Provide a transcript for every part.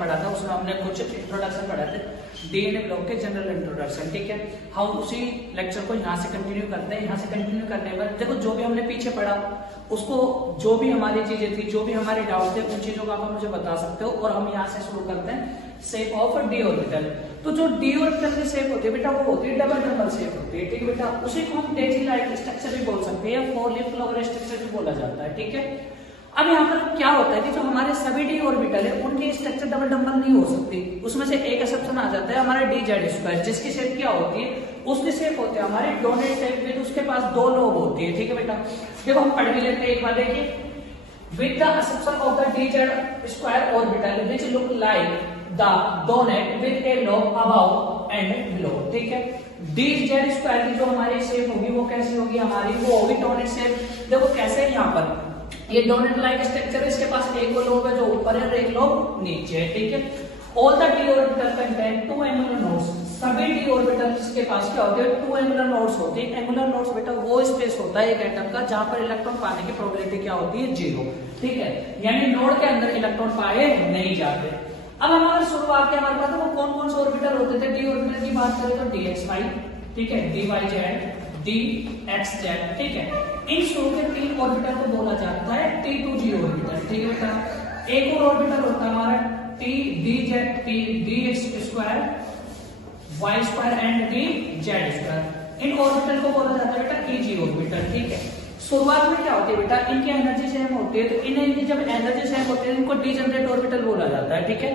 पढ़ा था उसमें हमने कुछ इंट्रोडक्शन पढ़ा थे, डीएनए ब्लॉक के जनरल इंट्रोडक्शन। ठीक है, हम उसी लेक्चर को यहाँ से कंटिन्यू करते हैं। यहाँ से कंटिन्यू करने पर देखो जो भी हमने पीछे पढ़ा उसको, जो भी हमारी चीजें थी, जो भी हमारे डाउट थे, उन चीजों को आप मुझे बता सकते हो। और हम यहाँ से शुरू करते हैं शेप ऑफ डी ऑर्बिटल। तो जो डी ऑर्बिटल की शेप होती है बेटा वो होती है डबल डबल शेप होती है। ठीक है बेटा, उसी को हम डेजी लाइक स्ट्रक्चर भी बोल सकते हैं, फोर लीफ क्लोवर स्ट्रक्चर भी बोला जाता है। ठीक है, अब यहाँ पर क्या होता है कि जो हमारे सभी डी ऑर्बिटल है उनकी स्ट्रक्चर डबल डबल नहीं हो सकती। उसमें से एक एक्सेप्शन आ जाता है हमारे डी जेड स्क्वायर, जिसकी शेप क्या होती है, उसकी शेप होती है हमारे डोनेट शेप विद उसके पास दो लोब होती है। ठीक है बेटा, देखो हम पढ़ भी लेते हैं एक बार, देखिए with the assumption of the dz square orbital which look like the donut with a lobe above and below। ठीक है, dz स्क्वायर की जो हमारी शेप होगी वो कैसी होगी हमारी, वो होगी डोनेट शेप। देखो कैसे है, यहाँ पर ये डोनेट लाइक स्ट्रक्चर है, इसके पास एक लोब है जो ऊपर है और एक लोब नीचे है। ठीक है, all the D orbital contain two angular nodes. सभी डी ऑर्बिटल के पास क्या होते हैं, टू एंगुलर नोड्स होते हैं। एंगुलर नोड्स बेटा वो स्पेस होता है एक एटम का जहां पर इलेक्ट्रॉन पाने की प्रोबेबिलिटी क्या होती है, 0। ठीक है, यानी नोड के अंदर इलेक्ट्रॉन पाए नहीं जाते। अब हमारे शुरुआत के हमारे पास वो कौन कौन से ऑर्बिटल होते थे, डी ऑर्बिटल की बात करें तो डी एक्स वाई, ठीक है, D Y Z, D X Z. ठीक है, इन शुरू के 3 ऑर्बिटल को बोला जाता है T2G ऑर्बिटल। ठीक है बेटा, एक और ऑर्बिटल होता है हमारा T D Z, T D X square, Y square and D Z square. इन ऑर्बिटल को बोला जाता है बेटा EG ऑर्बिटल। ठीक है, शुरुआत में क्या होती है बेटा, इनकी एनर्जी सेम होती है, तो इनकी जब एनर्जी सेम होती है इनको डीजनरेट ऑर्बिटल बोला जाता है। ठीक है,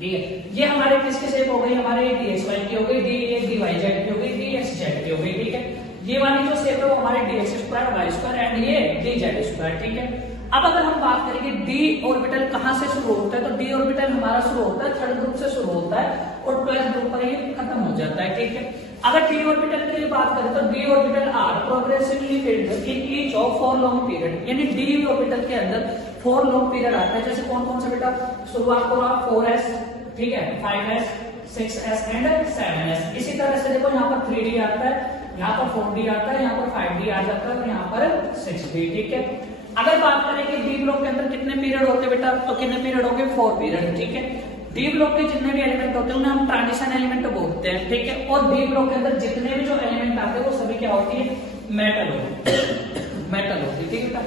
ये हमारे किसकी शेप हो गई, हमारे डी एक्स वाई की हो गई, डी वाई जेड की हो गई, डी एक्स जेड की हो गई। ठीक है, ये वाली जो शेप है वो हमारे D X square, Y square and ये डी जेड स्क्वायर। ठीक है, अब अगर हम बात करेंगे डी ऑर्बिटल कहां से शुरू होता है, तो डी ऑर्बिटल हमारा शुरू होता है थर्ड ग्रुप से शुरू होता है और 12th ग्रुप पर ये खत्म हो जाता है। ठीक है, अगर डी ऑर्बिटल की बात करें तो D orbital are progressively filled in each of 4 long period, यानी डी ऑर्बिटल के अंदर 4 लॉन्ग पीरियड आता है। जैसे कौन कौन सा बेटा, शुरुआत करो आप 4s, ठीक है, 5s, 6s एंड 7s। इसी तरह से देखो यहाँ पर 3d आता है, यहाँ पर 4d आता है, यहाँ पर 5d आ जाता है और यहाँ पर 6d। ठीक है, अगर बात करें कि डी ब्लॉक के अंदर कितने पीरियड होते हैं बेटा, तो कितने पीरियड होंगे, 4 पीरियड। ठीक है, डी ब्लॉक के जितने भी एलिमेंट होते हैं उन्हें हम ट्रांजिशन एलिमेंट बोलते हैं। ठीक है, और डी ब्लॉक के अंदर जितने भी जो एलिमेंट आते हैं वो सभी क्या होती है, मेटल होती है। ठीक है बेटा।